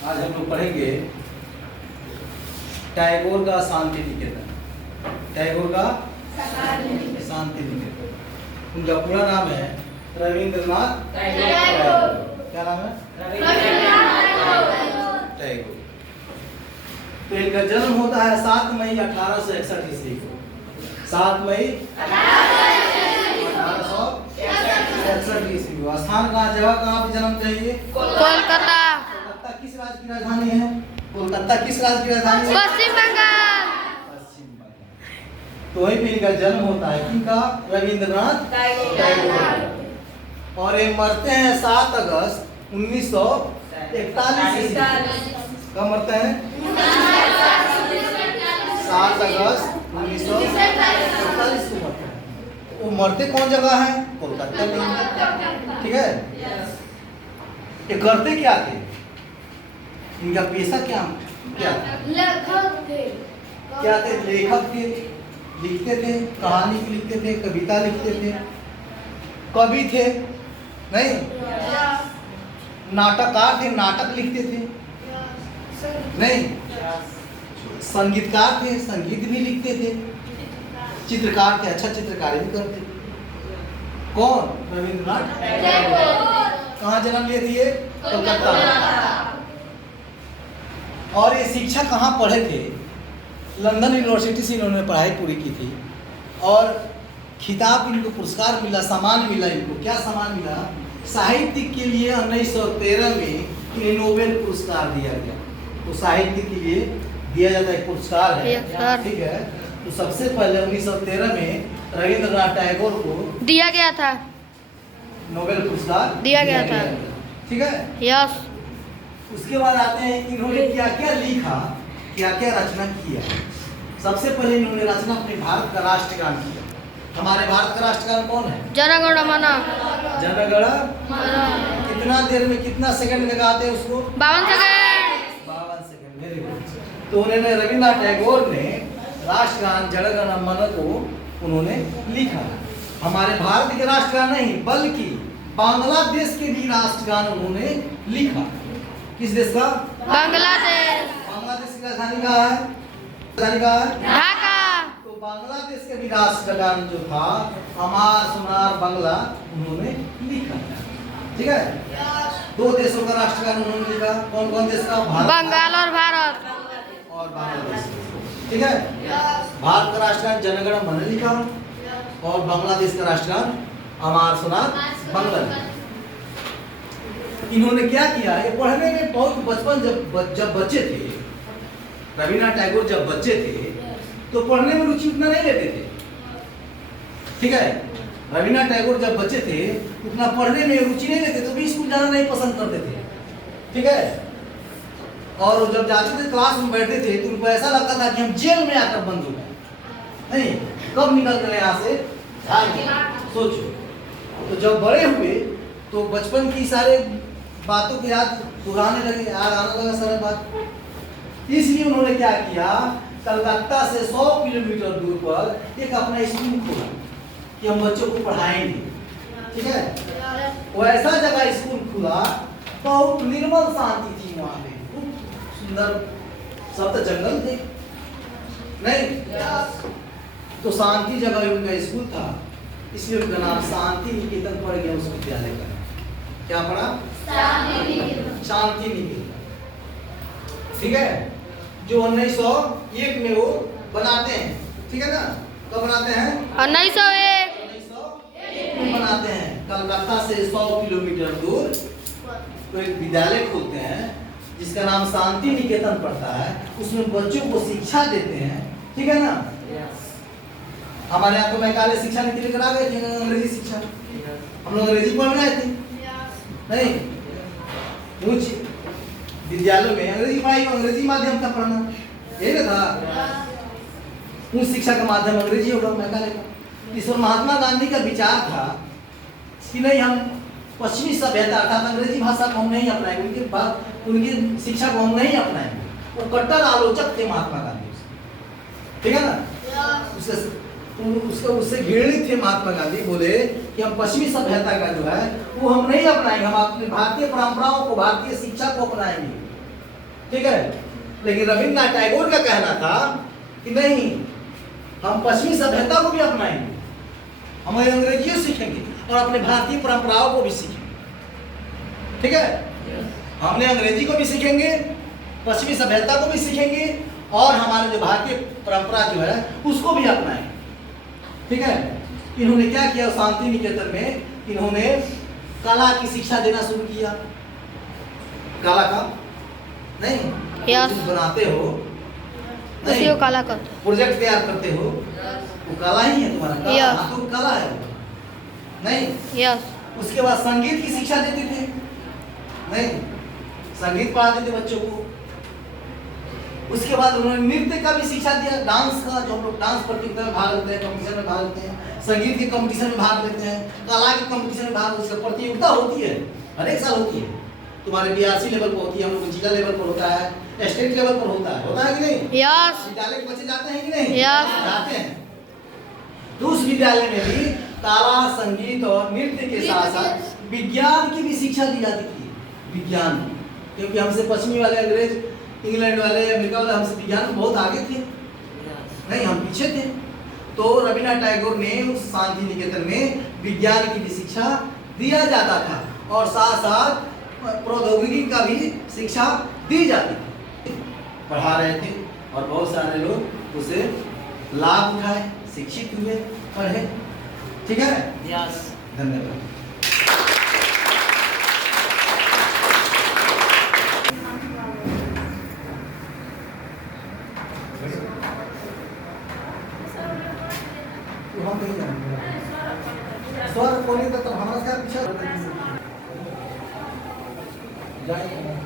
आज हम लोग पढ़ेंगे टैगोर का शांति निकेतन। टैगोर का शांति निकेतन, उनका पूरा नाम है रविंद्रनाथ टैगोर। क्या नाम है? टैगोर। तो इनका जन्म होता है 7 मई 1861 ईस्वी को। 7 मई 1861 ईस्वी को। स्थान कहाँ, जगह कहाँ पे जन्म चाहिए? कोलकाता। कोलकाता किस राज्य की राजधानी है? कोलकाता किस राज्य की राजधानी है? पश्चिम बंगाल। पश्चिम बंगाल। तो वहीं पे इनका जन्म होता है। किनका? रविंद्रनाथ टैगोर। और ये मरते हैं 7 अगस्त 1941 ईस्वी। कब मरते हैं? 7 अगस्त 1941 को मरते हैं। वो मरते कौन जगह है? कोलकाता में। ठीक है। ये करते क्या थे? इनका पेशा क्या क्या था? क्या थे? लेखक थे, लिखते थे, कहानी लिखते थे, कविता लिखते थे, कवि थे नहीं, नाटककार थे, नाटक लिखते थे नहीं, संगीतकार थे, संगीत भी लिखते थे, चित्रकार थे, अच्छा चित्रकारी भी करते थे। कौन? रविंद्रनाथ टैगोर। कहाँ जन्म लिए थे? कोलकाता। और ये शिक्षा कहाँ पढ़े थे? लंदन यूनिवर्सिटी से इन्होंने पढ़ाई पूरी की थी। और खिताब, इनको पुरस्कार मिला, सम्मान मिला। इनको क्या सम्मान मिला? साहित्य के लिए 1913 में इन्हें नोबेल पुरस्कार दिया गया। तो साहित्य के लिए दिया जाता एक पुरस्कार है, ठीक है। तो सबसे पहले 1913 में रविंद्रनाथ टैगोर को दिया गया था, नोबेल पुरस्कार दिया गया था। ठीक है। यस। उसके बाद आते हैं इन्होंने क्या क्या लिखा, क्या क्या रचना किया। सबसे पहले इन्होंने रचना अपने भारत का राष्ट्रगान किया। हमारे भारत का राष्ट्रगान कौन है? जन गण मन। जन गण। कितना देर में, कितना सेकंड में गाते हैं उसको? 52 सेकंड। 52 सेकंड। Very good. तो उन्होंने, रविंद्रनाथ टैगोर ने राष्ट्रगान जन गण मन को उन्होंने लिखा। हमारे भारत के राष्ट्रगान नहीं, बल्कि बांग्लादेश के भी राष्ट्रगान उन्होंने लिखा। किस देश का? बांग्लादेश। बांग्लादेश की राजधानी कहाँ है? राजधानी कहाँ है? ढाका। तो बांग्लादेश के भी राष्ट्रगान जो था, अमार सुनार बांग्ला, उन्होंने लिखा। ठीक है। 2 देशों का राष्ट्रगान उन्होंने लिखा। कौन कौन देश का? बंगाल और भारत और बांग्लादेश। ठीक है। भारत का राष्ट्रगान जनगण मन लिखा और बांग्लादेश का राष्ट्रगान अमार सुनार बांग्ला। इन्होंने क्या किया? ये पढ़ने में बहुत बचपन, जब बच्चे थे, रविंद्रनाथ टैगोर जब बच्चे थे तो पढ़ने में रुचि उतना नहीं लेते थे। ठीक है। रविंद्रनाथ टैगोर जब बच्चे थे उतना पढ़ने में रुचि नहीं लेते, तो भी स्कूल जाना नहीं पसंद करते थे। ठीक है। और जब जाते थे, क्लास में बैठते थे, तो उनको ऐसा लगता था कि हम जेल में आकर बंद हो गए। नहीं, कब निकल कर यहाँ से जाएंगे? सोचो। तो जब बड़े हुए तो बचपन की सारे बातों की याद पुराने लगे, याद आने लगा सारा बात। इसलिए उन्होंने क्या किया? कलकत्ता से 100 किलोमीटर दूर पर एक अपना स्कूल खोला कि हम बच्चों को पढ़ाएंगे। ठीक है। वो ऐसा जगह स्कूल खुला, बहुत निर्मल शांति थी वहाँ पे, खूब सुंदर, सब तो जंगल थे नहीं, तो शांति जगह उनका स्कूल था। इसलिए उनका नाम शांति निकेतन पड़ गया उस विद्यालय का। क्या पड़ा? शांति निकेतन। ठीक है। जो 1901 में वो बनाते हैं। ठीक है ना? कब बनाते हैं? 1901 में बनाते हैं। कलकत्ता से 100 किलोमीटर दूर तो एक विद्यालय खोलते हैं जिसका नाम शांति निकेतन पड़ता है। उसमें बच्चों को शिक्षा देते हैं। ठीक है ना? हमारे यहाँ तो मैकाले शिक्षा नीति लेकर आ गए थे, अंग्रेजी शिक्षा। हम लोग अंग्रेजी पढ़ रहे थे नहीं, उच्च विद्यालयों में अंग्रेजी पढ़ाई, अंग्रेजी माध्यम का पढ़ना, यही ना था। उच्च शिक्षा का माध्यम अंग्रेजी होगा मैकाले का। इस पर महात्मा गांधी का विचार था कि नहीं, हम पश्चिमी सभ्यता अर्थात अंग्रेजी भाषा को हम नहीं अपनाएंगे, उनकी शिक्षा को हम नहीं अपनाएंगे। वो कट्टर आलोचक थे महात्मा गांधी। ठीक है ना? उससे घृणित थे महात्मा गांधी। बोले कि हम पश्चिमी सभ्यता का जो है वो हम नहीं अपनाएंगे, हम अपनी भारतीय परंपराओं को, भारतीय शिक्षा को अपनाएंगे। ठीक है। लेकिन रविन्द्रनाथ टैगोर का कहना था कि नहीं, हम पश्चिमी सभ्यता को भी अपनाएंगे, हम अंग्रेजी सीखेंगे और अपने भारतीय परंपराओं को भी सीखेंगे। ठीक है, हमने अंग्रेजी को भी सीखेंगे, पश्चिमी सभ्यता को भी सीखेंगे और हमारे जो भारतीय परंपरा जो है उसको भी अपनाएंगे। ठीक है। इन्होंने क्या किया शांति निकेतन में, इन्होंने कला की शिक्षा देना शुरू किया। कला का नहीं, Yes. तुम बनाते हो उसी को काला कर प्रोजेक्ट तैयार करते हो, वो कला ही है तुम्हारा, कला Yes. हाथों की कला है नहीं। यस उसके बाद संगीत की शिक्षा देते थे, नहीं संगीत पढ़ाते थे बच्चों को। उसके बाद उन्होंने नृत्य का भी शिक्षा दिया, डांस का, जो हम लोग डांस प्रतियोगिता में भाग लेते हैं, कंपटीशन में भाग लेते हैं, संगीत के कंपटीशन में भाग लेते हैं, कला के कंपटीशन में भाग, उसका प्रतियोगिता होती है, हर एक साल होती है। तुम्हारे बीआरसी लेवल पर होती है, हम लोग जिला लेवल पर होता है, स्टेट लेवल पर होता है कि नहीं? यस विद्यालय के बच्चे जाते हैं कि नहीं? Yes. जाते हैं। तो उस विद्यालय में भी कला, संगीत और नृत्य के साथ साथ विज्ञान की भी शिक्षा दी जाती थी। विज्ञान, क्योंकि हमसे पश्चिमी वाले, अंग्रेज, इंग्लैंड वाले, अमेरिका वाले हमसे विज्ञान में बहुत आगे थे, नहीं हम पीछे थे। तो रविन्द्रनाथ टैगोर ने उस शांति निकेतन में विज्ञान की भी शिक्षा दिया जाता था और साथ साथ प्रौद्योगिकी का भी शिक्षा दी जाती थी। पढ़ा रहे थे और बहुत सारे लोग उसे लाभ उठाए, शिक्षित हुए, पढ़े। ठीक है, धन्यवाद। हम नहीं जाएंगे स्वर बोले तो हमारा क्या पीछे जाएंगे।